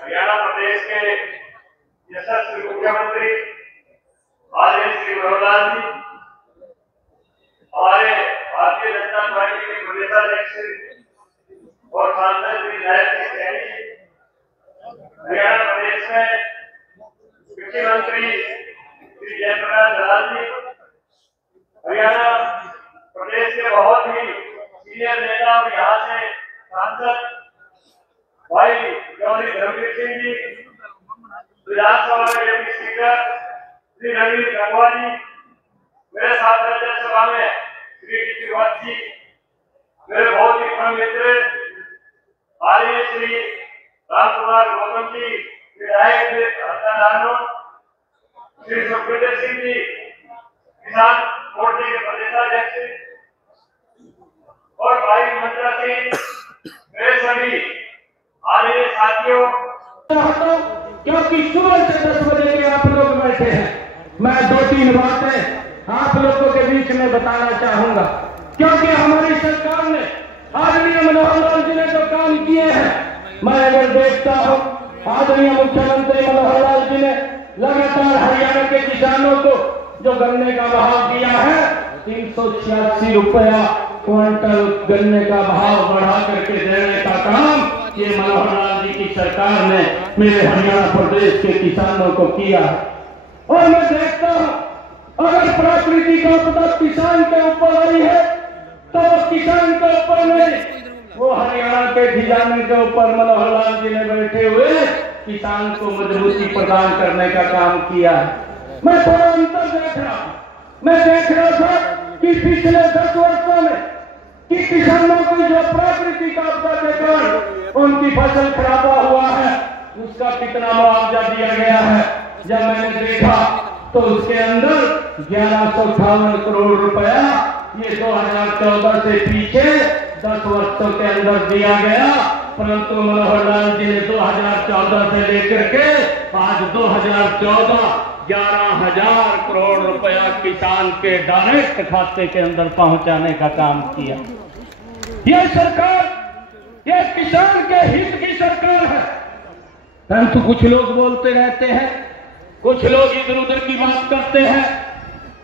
हरियाणा प्रदेश के यशस्वी मुख्यमंत्री आदरणीय श्री मनोहर लाल जी, हमारे भारतीय जनता पार्टी के प्रदेशाध्यक्ष और सांसद श्री नायब सिंह सैनी जी, हरियाणा प्रदेश में कृषि मंत्री श्री जयप्रकाश दलाल जी, हरियाणा प्रदेश के बहुत ही सीनियर नेता और यहाँ से सांसद भाई चौधरी धर्मवीर सिंह जी, विधानसभा के डिप्टी स्पीकर श्री रणवीर गंगवा जी, मेरे साथ राज्यसभा में श्री टीवाद जी, मेरे बहुत ही परम मित्र आदरणीय श्री रामकुमार गौतम जी, विधायक हरदानो, श्री सुखविंदर सिंह जी, किसान मोर्चे के प्रदेशाध्यक्ष, और भाई मंत्रा सिंह, मेरे सभी आदरणीय साथियों, क्योंकि सुबह से 10 बजे के आप लोग बैठे हैं। मैं 2-3 बातें आप लोगों के बीच में बताना चाहूंगा, क्योंकि हमारी सरकार ने आदरणीय मनोहर लाल जी ने जो काम किए हैं, मैं अगर देखता हूं आदरणीय मुख्यमंत्री मनोहर लाल जी ने लगातार हरियाणा के किसानों को जो गन्ने का भाव दिया है, 386 रुपया क्विंटल गन्ने का भाव बढ़ा करके देने का काम ये मनोहर लाल जी की सरकार ने मेरे हरियाणा प्रदेश के किसानों को किया है। और मैं देखता हूं अगर प्राकृतिक आपदा किसान के ऊपर आई है तो किसान के ऊपर नहीं, वो हरियाणा के खजाने के ऊपर मनोहर लाल जी ने बैठे हुए किसान को मजबूती प्रदान करने का काम किया है। मैं थोड़ा अंतर देख रहा हूं, मैं देख रहा था कि पिछले 10 वर्षों में कि किसानों को जो प्राकृतिक आपदा के कारण उनकी फसल खराबा हुआ है, उसका कितना मुआवजा दिया गया है। जब मैंने देखा तो उसके अंदर 1158 करोड़ रुपया ये 2014 से पीछे 10 वर्षों के अंदर दिया गया, परंतु मनोहर लाल जी ने 2014 से लेकर के आज 2014 11,000 करोड़ रुपया किसान के डायरेक्ट खाते के अंदर पहुंचाने का काम किया। यह सरकार ये किसान के हित की सरकार है। परंतु कुछ लोग बोलते रहते हैं, कुछ लोग इधर उधर की बात करते हैं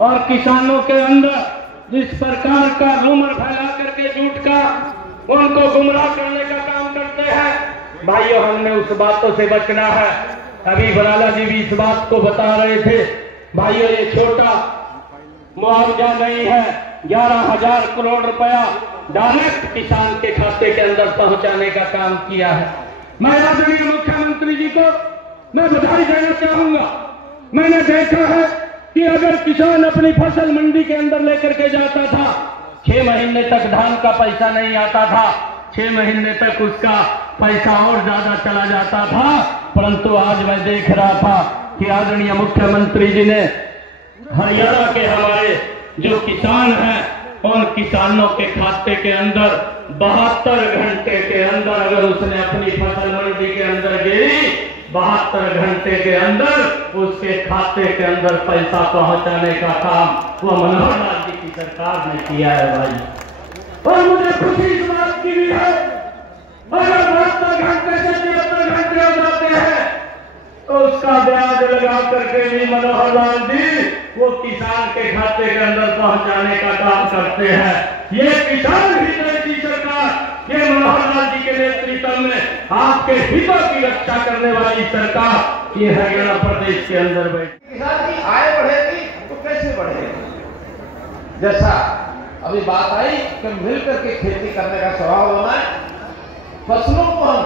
और किसानों के अंदर जिस प्रकार का रूमर फैला करके झूठ का उनको गुमराह करने का काम करते हैं। भाइयों, हमने उस बातों से बचना है। अभी बराला जी भी इस बात को बता रहे थे। भाइयों, ये छोटा मुआवजा नहीं है, 11,000 करोड़ रुपया डायरेक्ट किसान के खाते के अंदर पहुंचाने का काम किया है। मैं आदरणीय मुख्यमंत्री जी को मैं बधाई देना चाहूंगा। मैंने देखा है कि अगर किसान अपनी फसल मंडी के अंदर लेकर के जाता था, 6 महीने तक धान का पैसा नहीं आता था, 6 महीने तक उसका पैसा और ज्यादा चला जाता था। परंतु आज मैं देख रहा था कि आदरणीय मुख्यमंत्री जी ने हरियाणा के हमारे जो किसान हैं उन किसानों के खाते के अंदर 72 घंटे के अंदर अगर उसने अपनी फसल मंडी के अंदर गिरी, 72 घंटे के अंदर उसके खाते के अंदर पैसा पहुंचाने का काम वो मनोहर लाल जी की सरकार ने किया है भाई। और मुझे खुशी इस बात की भी है, अगर 72 घंटे से 73 घंटे हो जाते हैं तो उसका ब्याज लगा करके भी मनोहर लाल जी वो किसान के खाते के अंदर पहुंचाने का काम करते हैं। ये किसान हित की सरकार, ये मनोहर लाल जी के नेतृत्व में आपके हितों की रक्षा करने वाली सरकार ये हरियाणा प्रदेश के अंदर बैठी। किसान की आय बढ़ेगी तो कैसे बढ़ेगी? जैसा अभी बात आई कि मिलकर के खेती करने का स्वभाव होना है, फसलों को हम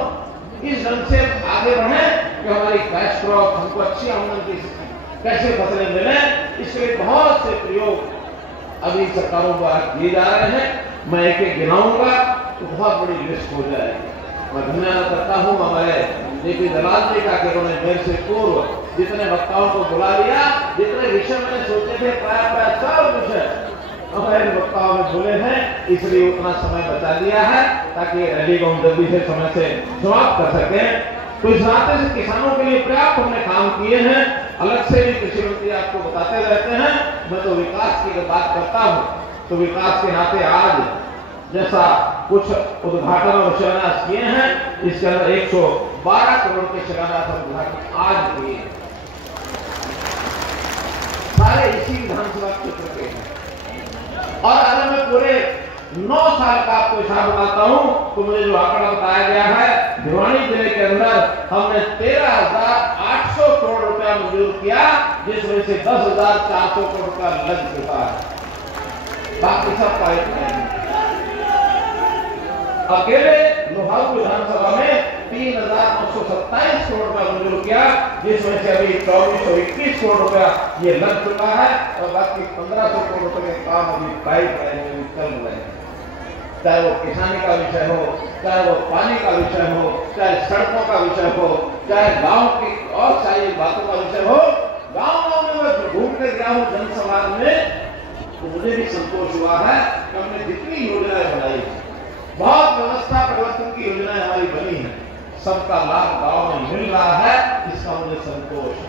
इस ढंग से आगे बढ़े कि हमारी कैश क्रॉप हमको अच्छी आमदनी कैसे फसलें मिले, इसके लिए बहुत से प्रयोग अभी सरकारों द्वारा किए जा रहे हैं। मैं एक गिनाऊंगा तो बहुत बड़ी लिस्ट हो जाएगी। मैं धन्यवाद करता हूँ हमारे जेपी दलाल जी का कि उन्होंने मेरे से पूर्व जितने वक्ताओं को बुला लिया, जितने विषय मैंने सोचे थे प्राय 4 विषय हमारे वक्ताओं में बोले हैं, इसलिए उतना समय बचा दिया है ताकि रैली को हम जल्दी से समय से समाप्त कर सकें। तो इस नाते से किसानों के लिए पर्याप्त हमने काम किए हैं। अलग से भी कृषि मंत्री आपको बताते रहते हैं। मैं तो विकास की बात करता हूँ तो विकास के नाते आज जैसा कुछ उद्घाटन और शिलान्यास किए हैं, इसके अंदर 112 करोड़ के शिलान्यास और उद्घाटन आज हुए हैं, सारे इसी विधानसभा क्षेत्र के हैं। और अगर मैं पूरे 9 साल का आपको हिसाब बताता हूं तो मुझे जो आंकड़ा बताया गया है, भिवानी जिले के अंदर हमने 13,800 करोड़ रुपया मंजूर किया, जिसमें से 10,400 करोड़ रुपया लग चुका है, बाकी सब पाइप नहीं। अकेले लोहारू विधानसभा में 3,927 करोड़ रुपया मंजूर किया, जिसमें से अभी 2421 करोड़ रुपया ये लग चुका है और बाकी 1500 करोड़ रुपए के काम अभी पाइप लाइन चल रहे हैं। चाहे वो किसानी का विषय हो, चाहे वो पानी का विषय हो, चाहे सड़कों का विषय हो, चाहे गांव की और सारी बातों का विषय हो। गांव में मैं घूम कर गया हूँ जनसभा में, तो मुझे भी संतोष हुआ है कि हमने जितनी योजनाएं बनाई, बहुत व्यवस्था परिवर्तन की योजनाएं हमारी बनी है, सबका लाभ गांव में मिल रहा है, इसका मुझे संतोष है।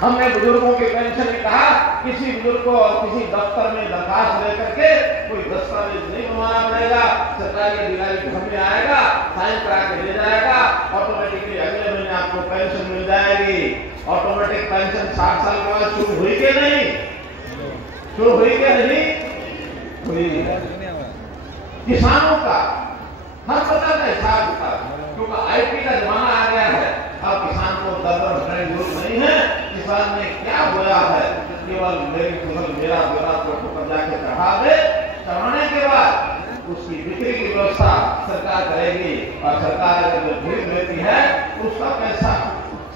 हमने बुजुर्गों के पेंशन में कहा, किसी बुजुर्ग को और किसी दफ्तर में दरखास्त लेकर के कोई दस्तावेज नहीं बनवाना पड़ेगा, सरकारी अधिकारी घर में आएगा, साइन करा के ले जाएगा, ऑटोमेटिकली अगले महीने आपको पेंशन मिल जाएगी। ऑटोमेटिक पेंशन 60 साल के बाद शुरू हुई के नहीं, शुरू हुई के नहीं हुई। किसानों का हर प्रकार का हिसाब किताब, क्योंकि आईटी का जमाना आ गया है, अब किसान को दर भरने की जरूरत नहीं है। किसान ने क्या बोया है, केवल मेरी फसल मेरा ब्यौरा कोर्ट पर जाके चढ़ा दे, चढ़ाने के बाद उसकी बिक्री की व्यवस्था सरकार करेगी और सरकार अगर जो खरीद लेती है उसका पैसा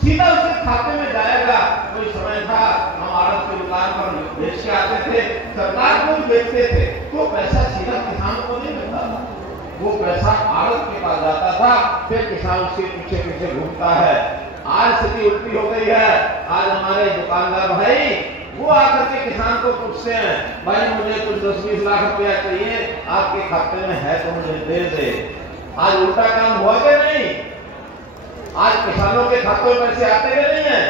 सीधा उसके खाते में जाएगा। कोई समय था हम आड़त की दुकान पर बेच के आते थे, सरकार को भी बेचते थे, तो पैसा सीधा किसान को नहीं मिलता था, वो पैसा आड़त के पास जाता था, फिर किसान उसके पीछे पीछे घूमता है। आज स्थिति उल्टी हो गई है। आज हमारे दुकानदार भाई वो आकर के किसान को पूछते हैं, भाई मुझे कुछ 10-20 लाख रुपया चाहिए, आपके खाते में है तो मुझे दे दे। आज उल्टा काम हुआ कि नहीं? आज किसानों के खातों में पैसे आते हैं नहीं है?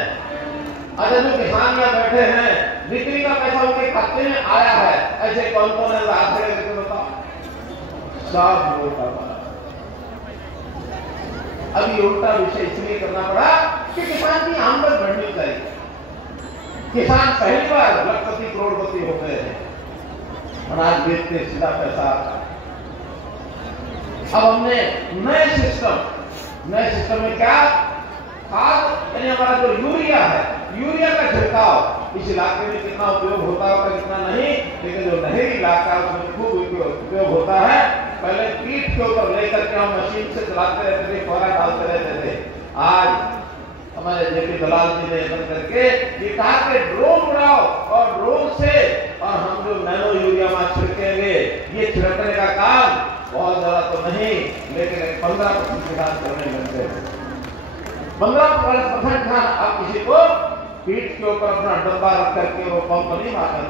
आज जो किसान में बैठे हैं, बिक्री का पैसा उनके खाते में आया है, ऐसे कौन कौन है हाथ से बताओ? सब उल्टा। अब ये उल्टा विषय इसलिए करना पड़ा कि किसान की आमदन बढ़नी चाहिए। किसान पहली बार लखपति करोड़पति हो गए हैं, अनाज बेचते सीधा पैसा आता है। अब हमने नए सिस्टम में क्या, खाद यानी हमारा जो यूरिया है, यूरिया का छिड़काव इस इलाके में कितना उपयोग होता होगा कितना नहीं, लेकिन जो नहरी इलाका है उसमें खूब उपयोग होता है। पहले पीठ के ऊपर लेकर के हम मशीन से चलाते रहते थे, फौरा डालते रहते थे। आज हमारे जेपी दलाल जी ने बंद करके ये कहा कि ड्रोन उड़ाओ और ड्रोन से और हम जो नैनो यूरिया में छिड़केंगे, ये छिड़कने का काम बहुत ज्यादा तो नहीं, लेकिन 15% किसान करने लगते हैं। 15% खान आप किसी को पीठ के ऊपर अपना डब्बा रख करके वो पंप नहीं मारते,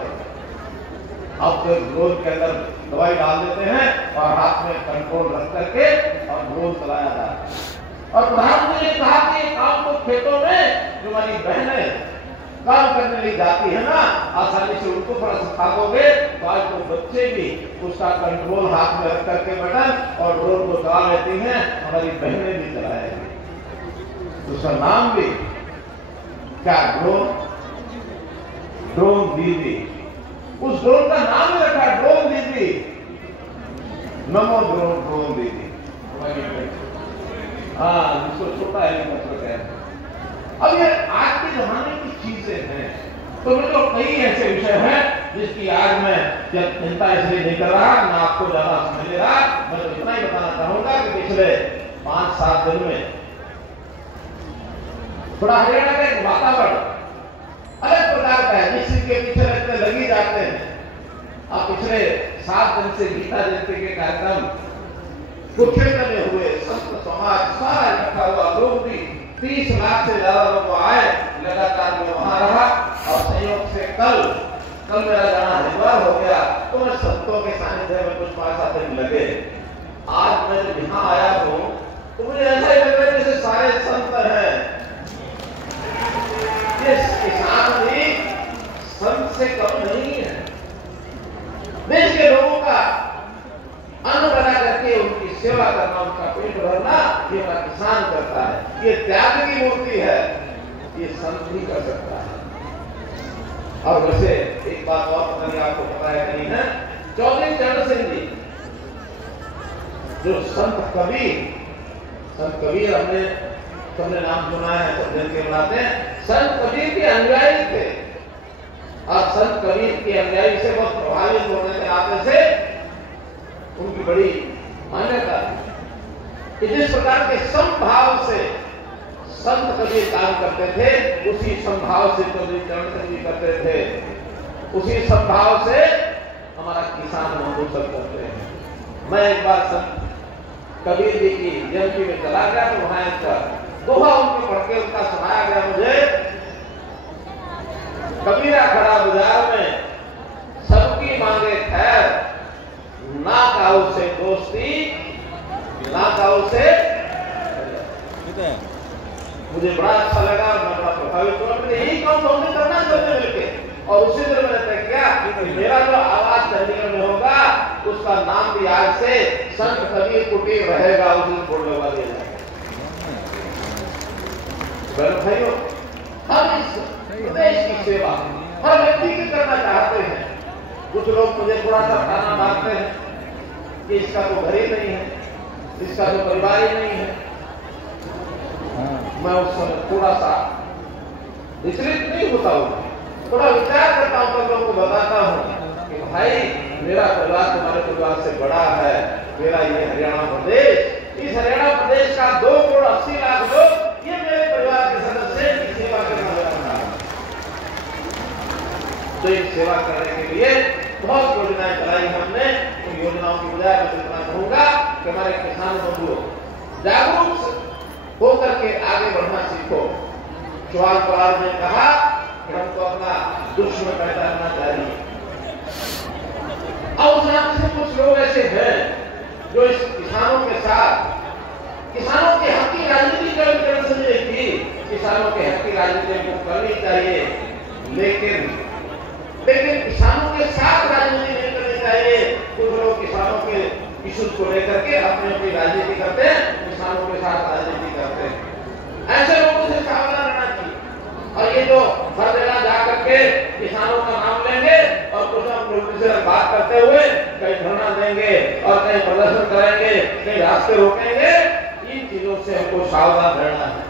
अब तो ड्रोन के अंदर दवाई डाल देते हैं और हाथ में कंट्रोल रख करके और ड्रोन चलाया जाता है। और प्रधानमंत्री ने कहा कि काम तो खेतों में जो हमारी बहनें काम करने लिए जाती है ना, आसानी से उनको थोड़ा सिखा दोगे तो आज तो बच्चे भी उसका कंट्रोल हाथ में रख करके बटन और ड्रोन को चला लेती हैं, हमारी बहनें भी चलाएंगी। उसका नाम भी क्या, ड्रोन दीदी। उस ड्रोन का नाम ही रखा ड्रोन दीदी, नमो ड्रोन दीदी। हाँ, जिसको छोटा हेलीकॉप्टर कहते हैं। अब ये आज के जमाने की चीजें हैं, तो मेरे तो कई ऐसे विषय हैं जिसकी आज मैं चिंता इसलिए नहीं कर रहा, ना आपको ज्यादा समझ ले रहा। मैं तो इतना ही बताना चाहूंगा कि पिछले 5-7 दिन में थोड़ा हरियाणा का एक वातावरण अलग प्रकार का है, जिस के पीछे लगते लगी जाते हैं। अब पिछले 7 दिन से गीता जयंती के कार्यक्रम कुरुक्षेत्र में हुए, संत समाज सारा इकट्ठा हुआ, लोग भी 30 लाख से ज्यादा लोग आए, लगातार मैं वहां रहा और संयोग से कल मेरा जाना हरिद्वार हो गया, तो मैं संतों के सानिध्य में कुछ 5-7 दिन लगे। आज मैं जब यहाँ आया हूँ तो मुझे ऐसा ही लग रहा है जैसे सारे संत हैं। इस किसान भी संत से कम नहीं है। देश के लोगों का किसान करता है, ये त्याग की मूर्ति है, ये संत भी कर सकता है। और वैसे एक बात और पता नहीं आपको पता है कि नहीं है, चौधरी चरण सिंह जी जो संत कबीर हमने तुमने नाम सुना है, सब जन के बनाते हैं, संत कबीर के अनुयायी थे और संत कबीर के अनुयायी से बहुत प्रभावित होने के नाते से उनकी बड़ी मान्यता है कि जिस प्रकार के समभाव से संत कबीर काम करते थे, उसी समभाव से चौधरी चरण सिंह जी करते थे, उसी समभाव से हमारा किसान मजदूर सब करते हैं। मैं एक बार संत कबीर जी की जयंती में चला गया तो वहां एक दोहा उनके पढ़ के उनका सुनाया गया मुझे। कबीरा खड़ा बाजार में सबकी मांगे खैर, ना काऊ से दोस्ती ना काऊ से। मुझे बड़ा अच्छा लगा और मैं बड़ा प्रभावित हुआ। मैंने यही काम हमने करना चाहिए मिलके, और उसी दिन मैंने तय किया कि मेरा जो आवाज चंडीगढ़ में होगा उसका नाम भी आज से संत कबीर कुटीर रहेगा, उस दिन बोलने वाले भाइयों। हम इस प्रदेश की सेवा हर व्यक्ति की करना चाहते हैं। कुछ लोग मुझे थोड़ा सा खाना मारते हैं कि इसका तो घर ही नहीं है, इसका तो परिवार ही नहीं है। मैं उस समय थोड़ा सा विचलित नहीं होता हूँ, थोड़ा विचार करता हूँ, लोगों को बताता हूँ कि भाई मेरा परिवार तुम्हारे परिवार से बड़ा है। मेरा ये हरियाणा प्रदेश, इस हरियाणा प्रदेश का 2,80,00,000 लोग ये मेरे परिवार के सदस्य की सेवा करना चाहता है। तो इस सेवा करने के लिए बहुत योजनाएं चलाई हमने। उन योजनाओं की बजाय मैं इतना कहूंगा कि हमारे किसान बंधुओं जागरूक होकर के आगे बढ़ना सीखो। चौहान परार ने कहा कि हमको अपना दुश्मन पैदा करना चाहिए, और उस नाम से कुछ लोग ऐसे हैं जो इस किसानों के साथ, किसानों के हक की राजनीति करने समझे थी। किसानों के हक की राजनीति को करनी चाहिए, लेकिन किसानों के साथ राजनीति नहीं करनी चाहिए। कुछ लोग किसानों के इश्यूज को लेकर के अपनी अपनी राजनीति करते हैं, किसानों के साथ राजनीति करते हैं। ऐसे लोगों से सावधान रहना चाहिए। और ये जो हर जगह जाकर के किसानों का नाम लेंगे और कुछ लोगों से बात करते हुए कहीं धरना देंगे और कहीं प्रदर्शन करेंगे, कहीं रास्ते रोकेंगे, इन चीजों से हमको सावधान रहना है।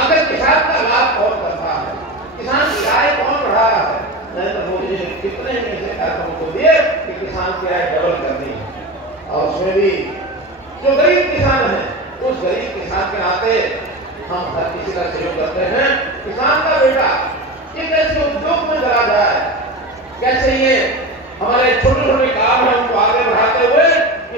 आखिर किसान का लाभ कौन करता है, किसान की आय कौन बढ़ा है? नरेंद्र मोदी जी ने कितने में से कार्यक्रमों को दिए कि किसान की आय डबल करनी है, और उसमें भी जो गरीब किसान है उस गरीब किसान के नाते हम हर किसी का सहयोग करते हैं। किसान का बेटा ये कैसे उद्योग में चला जाए, कैसे ये हमारे छोटे छोटे काम है उनको आगे बढ़ाते हुए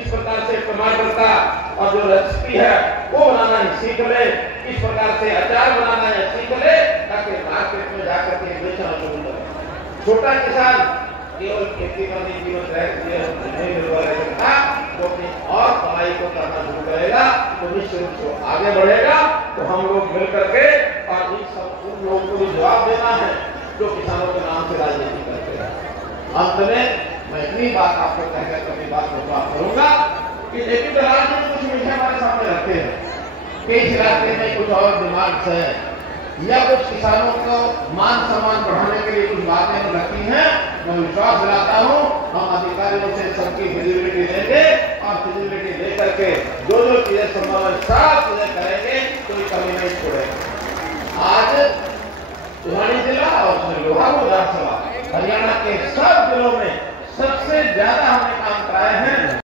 इस प्रकार से टमाटर का और जो रेसिपी है वो बनाना ही सीख ले, इस प्रकार से अचार बनाना है सीख ले, ताकि मार्केट में जाकर के बेचना शुरू करे। छोटा किसान केवल खेती करने की नहीं निर्भर रह सकता, वो अपनी और कमाई को करना शुरू करेगा तो निश्चित रूप से आगे बढ़ेगा। तो हम लोग मिलकर के और इन सब उन लोगों को भी जवाब देना है जो किसानों के नाम से राजनीति करते हैं। अंत में मैं इतनी बात आपको कहकर अपनी बात को समाप्त करूंगा कि लेकिन राज्य में कुछ विषय हमारे सामने रखते हैं कि इस इलाके में कुछ और डिमांड्स है या कुछ किसानों को मान सम्मान बढ़ाने के लिए कुछ बातें रखी हैं। मैं विश्वास दिलाता हूं हम अधिकारियों से सबकी फिजिबिलिटी लेंगे और फिजिबिलिटी लेकर के जो जो चीजें संभव है सब चीजें करेंगे, कोई कमी नहीं छोड़ेगा। आज भिवानी जिला और लोहारू विधानसभा हरियाणा के सब जिलों में सबसे ज्यादा हमने काम कराए हैं